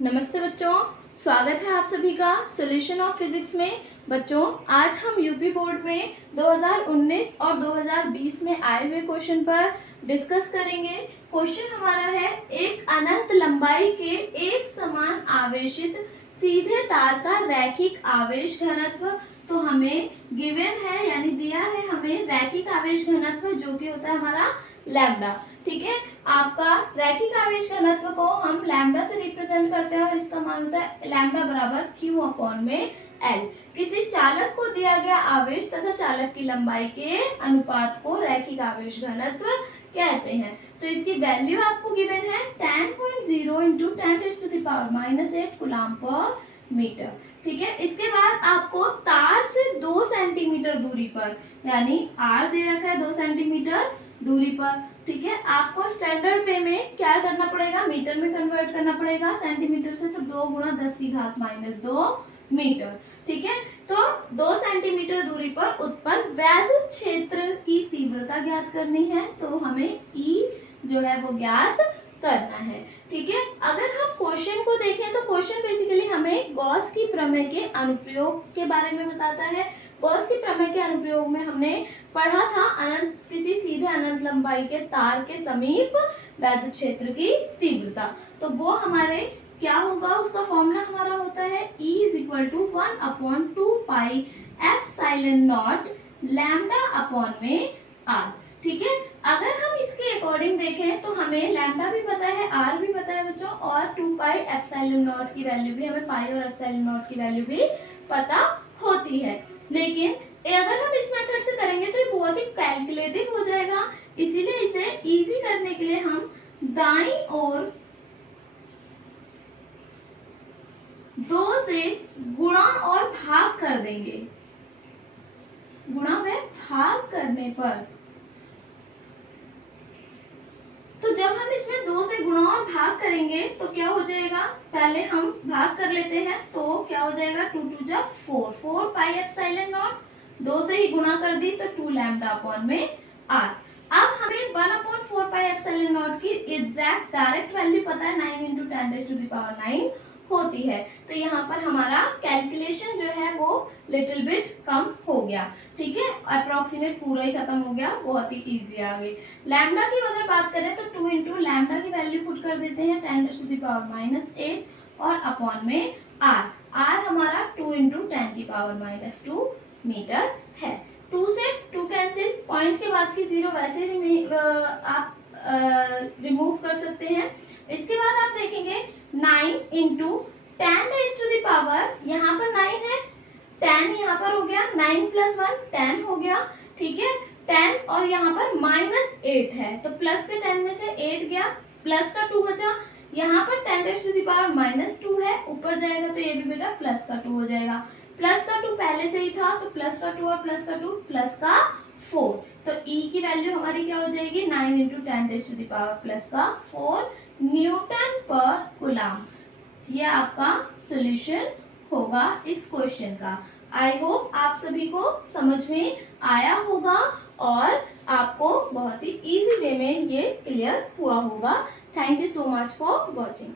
नमस्ते बच्चों, स्वागत है आप सभी का सॉल्यूशन ऑफ फिजिक्स में। बच्चों, आज हम यूपी बोर्ड में 2019 और 2020 में आए हुए क्वेश्चन पर डिस्कस करेंगे। क्वेश्चन हमारा है, एक अनंत लंबाई के एक समान आवेशित सीधे तार का रैखिक आवेश घनत्व। तो हमें गिवन है यानी दिया है हमें रैखिक आवेश घनत्व जो कि होता है हमारा लैम्डा। ठीक है, आपका रैखिक आवेश घनत्व को हम लैम्डा से रिप्रेजेंट करते हैं और इसका मान होता है लैम्डा बराबर क्यू अपॉन में एल। किसी चालक को दिया गया आवेश तथा चालक की लंबाई के अनुपात को रैखिक आवेश घनत्व कहते हैं। तो इसकी वैल्यू आपको गिवन है 10.0 इंटू 10⁻⁻8 कूलम पर मीटर। ठीक है, इसके बाद आपको तार से 2 सेंटीमीटर दूरी पर यानी आर दे रखा है 2 सेंटीमीटर दूरी पर। ठीक है, आपको स्टैंडर्ड वे में क्या करना पड़ेगा, मीटर में कन्वर्ट करना पड़ेगा सेंटीमीटर से, तो 2 × 10⁻⁻2 मीटर। ठीक है, तो 2 सेंटीमीटर दूरी पर उत्पन्न वैद्युत क्षेत्र की तीव्रता ज्ञात करनी है, तो हमें ई जो है वो ज्ञात करना है। ठीक है, अगर हम क्वेश्चन को देखें तो क्वेश्चन बेसिकली हमें गॉस की प्रमेय के अनुप्रयोग के बारे में बताता है। गॉस की प्रमेय के अनुप्रयोग में हमने पढ़ा था अनंत किसी सीधे अनंत लंबाई के तार के समीप वैद्युत क्षेत्र की तीव्रता। तो वो हमारे क्या होगा, उसका फॉर्मूला हमारा होता है E = 1/2πε0 लैम्डा अपॉन में R। ठीक है, अगर हम इसके अकॉर्डिंग देखें तो हमें लैम्डा भी पता है, R भी पता है बच्चों, और 2πε0 की वैल्यू भी हमें, पाई और ε0 की वैल्यू भी पता होती है। लेकिन अगर हम इस मेथड से करेंगे तो ये बहुत ही कैलकुलेटिव हो जाएगा, इसीलिए इसे इजी करने के लिए हम दाईं ओर 2 से गुणा और भाग कर देंगे। गुणा व भाग करने पर, तो जब हम इसमें 2 से गुणा और भाग करेंगे तो क्या हो जाएगा, पहले हम भाग कर लेते हैं तो क्या हो जाएगा, 2 × 2 = 4, 4πε0, 2 से ही गुणा कर दी तो 2 लैम्डा अपॉन में R। अब हमें 1/4πε0 की एग्जैक्ट डायरेक्ट वैल्यू पता है, 9 × 10⁹ होती है। तो यहाँ पर हमारा कैलकुलेशन जो है वो लिटिल बिट कम हो गया। ठीक है, अप्रोक्सीमेट पूरा ही खत्म हो गया, बहुत ही इजी आ गई। लैम्डा की अगर बात करें तो 2 × लैम्डा की वैल्यू पुट कर देते हैं 10⁻⁻8 और अपॉन में R। R हमारा 2 × 10⁻2 मीटर है। 2 से 2 कैंसिल, पॉइंट के बाद की 0 वैसे आप रिमूव कर सकते हैं। इसके बाद आप देखेंगे 9 × 10⁻, यहाँ पर 9 है, 10 यहाँ पर हो गया, 9 + 1 10 हो गया। ठीक है, 10 और यहाँ पर -8 है, तो प्लस के 10 में से 8 गया, प्लस का 2 बचा। यहाँ पर 10⁻⁻2 है, ऊपर जाएगा तो ये भी बेटा प्लस का 2 हो जाएगा। प्लस का 2 पहले से ही था तो प्लस का 2 और प्लस का 2 प्लस का 4। तो E की वैल्यू हमारी क्या हो जाएगी, 9 × 10⁻4 न्यूटन पर कूलम। ये आपका सॉल्यूशन होगा इस क्वेश्चन का। आई होप आप सभी को समझ में आया होगा और आपको बहुत ही इजी वे में ये क्लियर हुआ होगा। Thank you so much for watching.